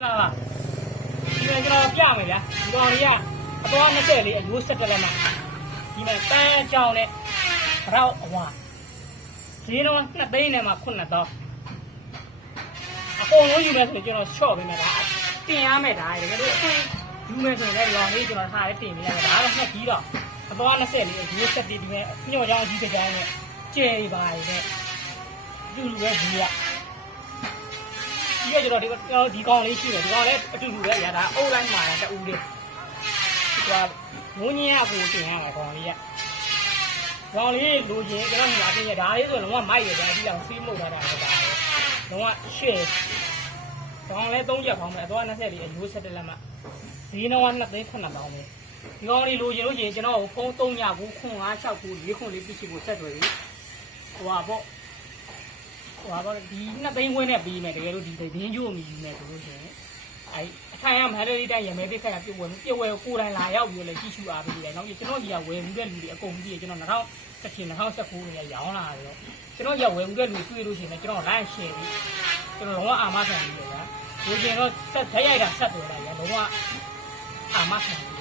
là cái nó piang này nhá còn đi à to nó sẽ lấy lúa sạch lên mà thì mà ta trâu này rau hoa thì nó đây này mà khuôn là to con nó như này thì cho nó sọ bên này đã tiền mày đài cái đấy như này thì đây là đi cho nó hai cái tiền này đá nó kỹ rồi to nó sẽ lấy lúa sạch đi này nhỏ nhỏ gì cái này chơi bài này như cái gì ạဒီကကျတော့ဒီကောင်လေးရှိတယ်ဒီကောင်လည်းအတူတူပဲရတာအုပ်လိုက်မှာတူလေးဒီကငုံညင်းအကူတင်ရမှာကောင်လေးကကောင်လေးလိုချင်ကျွန်တော်ညီအတင်းရဒါလေးဆိုလုံးဝမိုက်ရတယ်အတိအကျဆေးမှုတ်ထားတာပဲဒါလုံးဝရှေ့ကောင်လည်း3ချက်ပေါင်းမယ်အသွား20လေးအယိုး7လက်မှဈေးနှုန်းက2သိန်း9တောင်းပဲဒီကောင်လေးလိုချင်လို့ရှိရင်ကျွန်တော်ဖုန်း3ည9 5 6 9 4 9လေးပြည့်ရှိဖို့ဆက်တွေ့ဟိုပါပေါ့ဟိုကတော့ဒီ2သိန်းခွင်းနဲ့ပြီးမယ်တကယ်လို့ဒီဒင်းကျိုးမြည်မယ်ဆိုလို့ရှိရင်အဲအထိုင်ရမဟဲလေးတိုင်းရမဲပိတ်ခက်ကပြုတ်ဝဲကိုယ်တိုင်လာရောက်ပြီးလည်းကြည့်ရှုအားပေးတယ်နောက်ကျွန်တော်ကြီးကဝယ်မှုတဲ့လူတွေအကုန်ကြည့်ကျွန်တော်2017 2019နဲ့ရောင်းလာတယ်ကျွန်တော်ကြီးဝယ်မှုတဲ့လူတွေ့လို့ရှိရင်ကျွန်တော် line share ပြီးကျွန်တော်လုံးဝအာမခံပြီးတယ်ဗျာဒီကျင်တော့ဆက်ထရိုက်တာဆက်တယ်လားဗျာလုံးဝအာမခံ